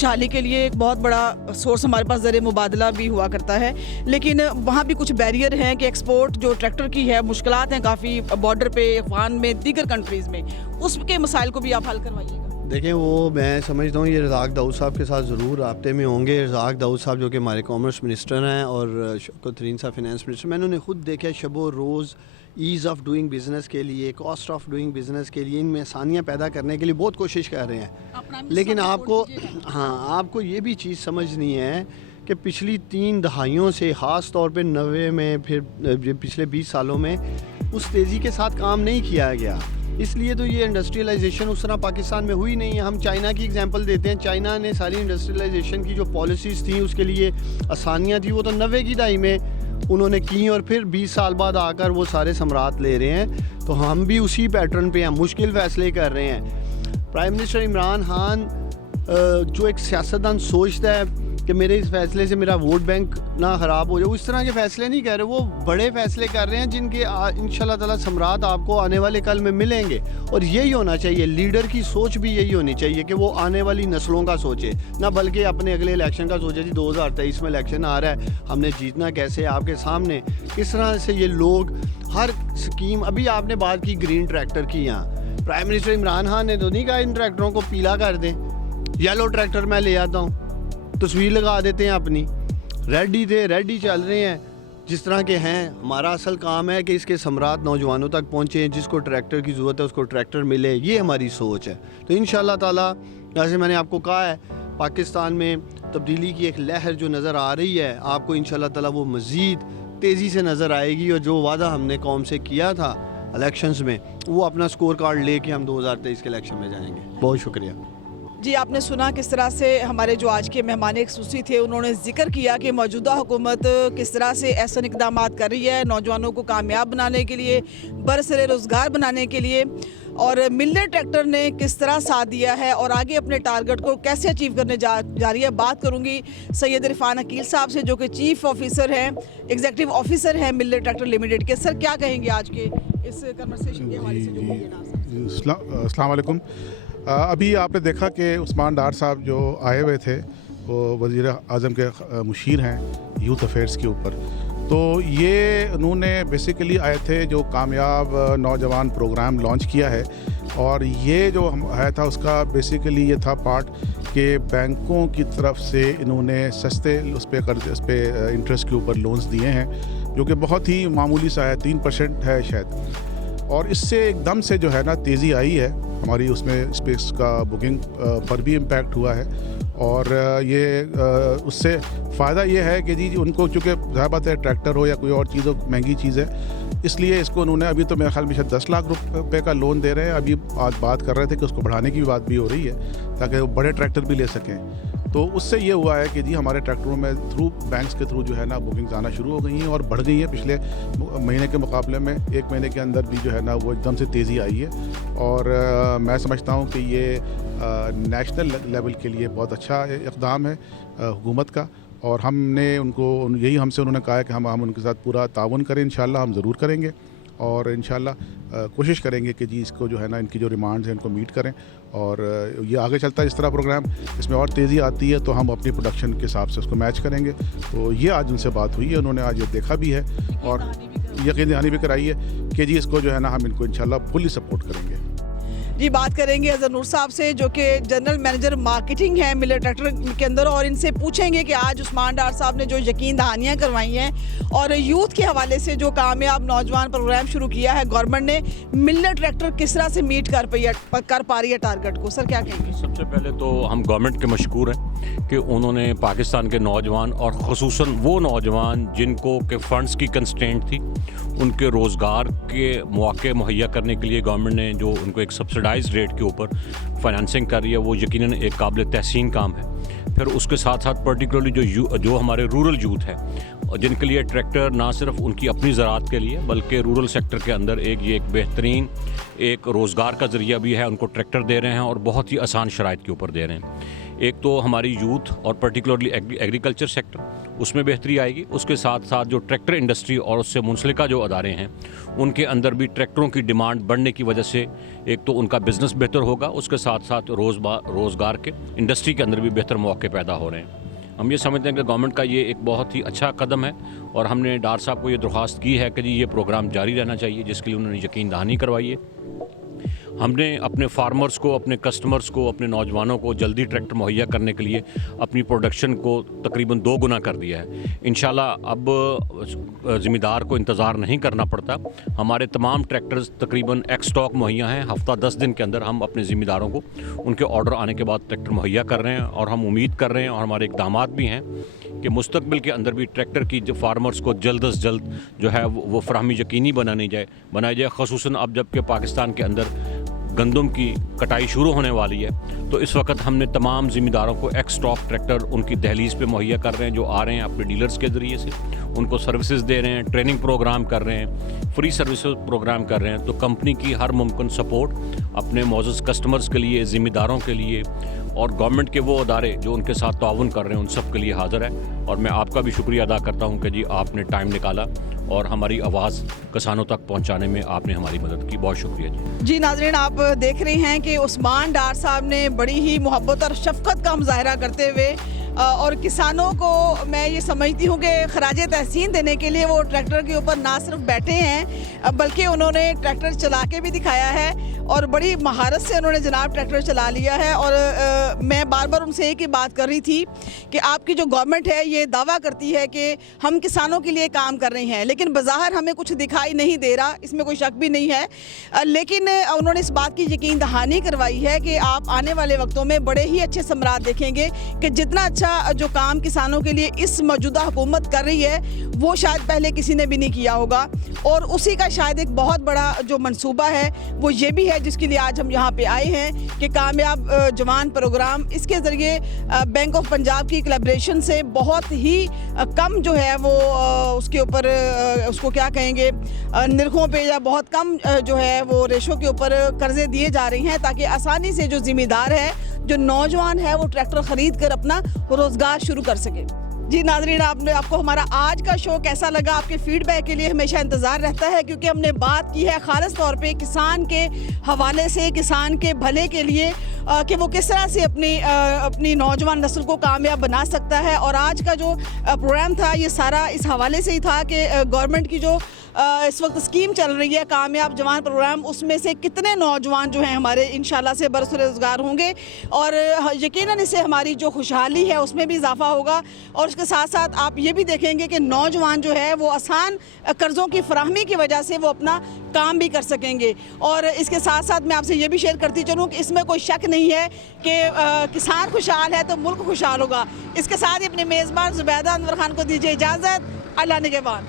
खुशहाली के लिए एक बहुत बड़ा सोर्स हमारे पास ज़रिए मुबादला भी हुआ करता है, लेकिन वहाँ भी कुछ बैरियर हैं कि एक्सपोर्ट जो ट्रैक्टर की है, मुश्किलात हैं काफ़ी बॉर्डर पे, अफगान में, दीगर कंट्रीज़ में, उसके मसाइल को भी आप हल करवाइएगा। देखें, वो मैं समझता हूँ ये रज़ाक दाऊद साहब के साथ ज़रूर राब्ते में होंगे। रज़ाक दाऊद साहब जो कि हमारे कॉमर्स मिनिस्टर हैं और शौकत तरीन साहब फिनेंस मिनिस्टर, मैंने उन्हें खुद देखा शबो रोज़ ईज़ ऑफ डूइंग बिज़नेस के लिए, कॉस्ट ऑफ डूइंग बिज़नेस के लिए, इनमें आसानियाँ पैदा करने के लिए बहुत कोशिश कर रहे हैं। लेकिन आपको ये भी चीज़ समझनी है कि पिछली 3 दहाइयों से, ख़ास तौर पे 90 में, फिर पिछले 20 सालों में उस तेज़ी के साथ काम नहीं किया गया। इसलिए तो ये इंडस्ट्रियलाइजेशन उस तरह पाकिस्तान में हुई नहीं है। हम चाइना की एग्जांपल देते हैं। चाइना ने सारी इंडस्ट्रियलाइजेशन की जो पॉलिसीज़ थी उसके लिए आसानियाँ थी, वो तो 90 की दहाई में उन्होंने की, और फिर 20 साल बाद आकर वो सारे सम्राट ले रहे हैं। तो हम भी उसी पैटर्न पे हैं, मुश्किल फ़ैसले कर रहे हैं। प्राइम मिनिस्टर इमरान खान जो एक सियासतदान सोचता है कि मेरे इस फैसले से मेरा वोट बैंक ना ख़राब हो जाए, उस तरह के फ़ैसले नहीं कर रहे। वो बड़े फ़ैसले कर रहे हैं जिनके इंशाल्लाह ताला सम्राट आपको आने वाले कल में मिलेंगे। और यही होना चाहिए, लीडर की सोच भी यही होनी चाहिए कि वो आने वाली नस्लों का सोचे, ना बल्कि अपने अगले इलेक्शन का सोचे। जी 2023 में इलेक्शन आ रहा है, हमने जीतना कैसे, आपके सामने किस तरह से ये लोग हर स्कीम। अभी आपने बात की ग्रीन ट्रैक्टर की, यहाँ प्राइम मिनिस्टर इमरान खान ने तो नहीं कहा इन ट्रैक्टरों को पीला कर दें, येलो ट्रैक्टर मैं ले आता हूँ, तस्वीर लगा देते हैं अपनी। रेडी थे, रेडी चल रहे हैं जिस तरह के हैं। हमारा असल काम है कि इसके सम्राट नौजवानों तक पहुँचे, जिसको ट्रैक्टर की ज़रूरत है उसको ट्रैक्टर मिले, ये हमारी सोच है। तो इंशाल्लाह ताला, जैसे मैंने आपको कहा है, पाकिस्तान में तब्दीली की एक लहर जो नज़र आ रही है, आपको इंशाल्लाह ताला वो मज़ीद तेज़ी से नज़र आएगी। और जो वादा हमने कौम से किया था इलेक्शंस में, वो अपना स्कोर कार्ड लेके हम 2023 के इलेक्शन में जाएंगे। बहुत शुक्रिया जी। आपने सुना किस तरह से हमारे जो आज के मेहमान खसूसी थे, उन्होंने जिक्र किया कि मौजूदा हुकूमत किस तरह से ऐसे इक़दाम कर रही है नौजवानों को कामयाब बनाने के लिए, बरसरे रोज़गार बनाने के लिए, और मिलर ट्रैक्टर ने किस तरह साथ दिया है और आगे अपने टारगेट को कैसे अचीव करने जा रही है। बात करूंगी सैयद इरफान अकील साहब से, जो कि चीफ ऑफिसर हैं, एग्जीक्यूटिव ऑफिसर हैं मिलर ट्रैक्टर लिमिटेड के। सर, क्या कहेंगे आज के इस कन्वर्सेशन के हवाले से? अस्सलाम वालेकुम। अभी आपने देखा कि उस्मान डार साहब जो आए हुए थे, वो वज़ीर आज़म के मुशीर हैं यूथ अफेयर्स के ऊपर। तो ये उन्होंने बेसिकली आए थे जो कामयाब नौजवान प्रोग्राम लॉन्च किया है, और ये जो आया था उसका बेसिकली ये था पार्ट कि बैंकों की तरफ से इन्होंने सस्ते उस पर इंटरेस्ट के ऊपर लोन्स दिए हैं, जो कि बहुत ही मामूली सा है, 3% है शायद। और इससे एकदम से जो है ना तेज़ी आई है हमारी, उसमें स्पेस का बुकिंग पर भी इम्पैक्ट हुआ है। और ये उससे फ़ायदा ये है कि जी उनको, चूँकि ज़ाहिर बात है ट्रैक्टर हो या कोई और चीज़ हो, महंगी चीज़ है, इसलिए इसको उन्होंने अभी तो मेरे ख्याल में शायद 10 लाख रुपए का लोन दे रहे हैं। अभी आज बात कर रहे थे कि उसको बढ़ाने की बात भी हो रही है ताकि वो बड़े ट्रैक्टर भी ले सकें। तो उससे ये हुआ है कि जी हमारे ट्रैक्टरों में थ्रू बैंक्स के थ्रू जो है ना बुकिंग्स आना शुरू हो गई हैं और बढ़ गई हैं। पिछले महीने के मुकाबले में 1 महीने के अंदर भी जो है ना वो एकदम से तेज़ी आई है। और मैं समझता हूँ कि ये नेशनल लेवल के लिए बहुत अच्छा इक़दाम है हुकूमत का, और हमने उनको यही हमसे उन्होंने कहा है कि हम उनके साथ पूरा ताउन करें। इंशाल्लाह हम ज़रूर करेंगे, और इंशाल्लाह कोशिश करेंगे कि जी इसको जो है ना, इनकी जो डिमांड्स हैं इनको मीट करें। और ये आगे चलता है इस तरह प्रोग्राम, इसमें और तेज़ी आती है तो हम अपनी प्रोडक्शन के हिसाब से उसको मैच करेंगे। तो ये आज उनसे बात हुई है, उन्होंने आज ये देखा भी है और यकीन दहानी भी कराई है कि जी इसको जो है ना हम इनको इंशाल्लाह फुली सपोर्ट करेंगे। जी, बात करेंगे अजहर नूर साहब से, जो कि जनरल मैनेजर मार्केटिंग है मिलर ट्रैक्टर के अंदर, और इनसे पूछेंगे कि आज उस्मान डार साहब ने जो यकीन दहानियाँ करवाई हैं और यूथ के हवाले से जो कामयाब नौजवान प्रोग्राम शुरू किया है गवर्नमेंट ने, मिलर ट्रैक्टर किस तरह से मीट कर पा रही है टारगेट को। सर, क्या कहेंगे? सबसे पहले तो हम गवर्नमेंट के मशकूर हैं कि उन्होंने पाकिस्तान के नौजवान और ख़ुसूसन वो नौजवान जिनको के फ़ंड्स की कंस्ट्रेंट थी, उनके रोज़गार के मौके मुहैया करने के लिए गवर्नमेंट ने जो उनको एक सब्सिडाइज रेट के ऊपर फाइनेंसिंग कर रही है, वो यकीनन एक काबिल तहसीन काम है। फिर उसके साथ साथ पर्टिकुलरली जो हमारे रूरल यूथ है, और जिनके लिए ट्रैक्टर ना सिर्फ उनकी अपनी ज़राअत के लिए बल्कि रूरल सेक्टर के अंदर ये एक बेहतरीन एक रोज़गार का ज़रिया भी है, उनको ट्रैक्टर दे रहे हैं और बहुत ही आसान शराइत के ऊपर दे रहे हैं। एक तो हमारी यूथ और पर्टिकुलरली एग्रीकल्चर सेक्टर, उसमें बेहतरी आएगी। उसके साथ साथ जो ट्रैक्टर इंडस्ट्री और उससे मुंसलिका जो अदारे हैं उनके अंदर भी ट्रैक्टरों की डिमांड बढ़ने की वजह से एक तो उनका बिज़नेस बेहतर होगा, उसके साथ साथ रोज़गार के इंडस्ट्री के अंदर भी बेहतर मौके पैदा हो रहे हैं। हम ये समझते हैं कि गवर्नमेंट का ये एक बहुत ही अच्छा कदम है और हमने डार साहब को ये दरख्वास्त की है कि जी ये प्रोग्राम जारी रहना चाहिए, जिसके लिए उन्होंने यकीन दहानी करवाई है। हमने अपने फार्मर्स को, अपने कस्टमर्स को, अपने नौजवानों को जल्दी ट्रैक्टर मुहैया करने के लिए अपनी प्रोडक्शन को तकरीबन 2 गुना कर दिया है। इंशाल्लाह अब ज़िम्मेदार को इंतज़ार नहीं करना पड़ता। हमारे तमाम ट्रैक्टर्स तकरीबन एक्स स्टॉक मुहैया हैं। हफ्ता 10 दिन के अंदर हम अपने ज़िम्मेदारों को उनके ऑर्डर आने के बाद ट्रैक्टर मुहैया कर रहे हैं और हम उम्मीद कर रहे हैं और हमारे इक़दामात भी हैं कि मुस्तकबिल के अंदर भी ट्रैक्टर की जो फार्मर्स को जल्द अज जल्द जो है वो फराहमी यकीनी बनाई जाए। ख़ुसूसन अब जबकि पाकिस्तान के अंदर गंदम की कटाई शुरू होने वाली है, तो इस वक्त हमने तमाम ज़िम्मेदारों को एक्स स्टॉक ट्रैक्टर उनकी दहलीज़ पे मुहैया कर रहे हैं, जो आ रहे हैं अपने डीलर्स के ज़रिए से, उनको सर्विसेज दे रहे हैं, ट्रेनिंग प्रोग्राम कर रहे हैं, फ्री सर्विस प्रोग्राम कर रहे हैं। तो कंपनी की हर मुमकिन सपोर्ट अपने मौजूद कस्टमर्स के लिए, ज़िम्मेदारों के लिए और गवर्नमेंट के वो अदारे जो उनके साथ ताउन कर रहे हैं उन सब के लिए हाज़िर है। और मैं आपका भी शुक्रिया अदा करता हूँ कि जी आपने टाइम निकाला और हमारी आवाज़ किसानों तक पहुँचाने में आपने हमारी मदद की। बहुत शुक्रिया जी। जी नाज़रीन, आप देख रहे हैं कि उस्मान डार साहब ने बड़ी ही मोहब्बत और शफ़क़त का मुज़ाहरा करते हुए और किसानों को मैं ये समझती हूँ कि खराज तहसीन देने के लिए वो ट्रैक्टर के ऊपर ना सिर्फ बैठे हैं बल्कि उन्होंने ट्रैक्टर चला के भी दिखाया है और बड़ी महारत से उन्होंने जनाब ट्रैक्टर चला लिया है। और मैं बार बार उनसे एक ही बात कर रही थी कि आपकी जो गवर्नमेंट है ये दावा करती है कि हम किसानों के लिए काम कर रहे हैं, लेकिन बज़ाहिर हमें कुछ दिखाई नहीं दे रहा, इसमें कोई शक भी नहीं है। लेकिन उन्होंने इस बात की यकीन दहानी करवाई है कि आप आने वाले वक्तों में बड़े ही अच्छे समरात देखेंगे कि जितना अच्छा जो काम किसानों के लिए इस मौजूदा हुकूमत कर रही है वो शायद पहले किसी ने भी नहीं किया होगा। और उसी का शायद एक बहुत बड़ा जो मंसूबा है वो ये भी है जिसके लिए आज हम यहाँ पे आए हैं कि कामयाब जवान प्रोग्राम, इसके ज़रिए बैंक ऑफ पंजाब की कोलैबोरेशन से बहुत ही कम जो है वो उसके ऊपर उसको क्या कहेंगे निर्खों पे या बहुत कम जो है वो रेशो के ऊपर कर्जे दिए जा रहे हैं ताकि आसानी से जो ज़िम्मेदार है, जो नौजवान है, वो ट्रैक्टर ख़रीद कर अपना रोज़गार शुरू कर सके। जी नाज़रीन, आपको हमारा आज का शो कैसा लगा? आपके फीडबैक के लिए हमेशा इंतज़ार रहता है क्योंकि हमने बात की है ख़ास तौर पे किसान के हवाले से, किसान के भले के लिए कि वो किस तरह से अपनी नौजवान नस्ल को कामयाब बना सकता है। और आज का जो प्रोग्राम था ये सारा इस हवाले से ही था कि गवर्नमेंट की जो इस वक्त स्कीम चल रही है कामयाब जवान प्रोग्राम, उसमें से कितने नौजवान जो हैं हमारे इंशाल्लाह से बरसुर रोज़गार होंगे और यकीनन इससे हमारी जो खुशहाली है उसमें भी इजाफा होगा। और उसके साथ साथ आप ये भी देखेंगे कि नौजवान जो है वो आसान कर्ज़ों की फराहमी की वजह से वो अपना काम भी कर सकेंगे। और इसके साथ साथ मैं आपसे ये भी शेयर करती चलूँ कि इसमें कोई शक नहीं है कि किसान खुशहाल है तो मुल्क खुशहाल होगा। इसके साथ ही अपने मेज़बान ज़ुबैदा अनवर खान को दीजिए इजाज़त। अल्लाह निगहबान।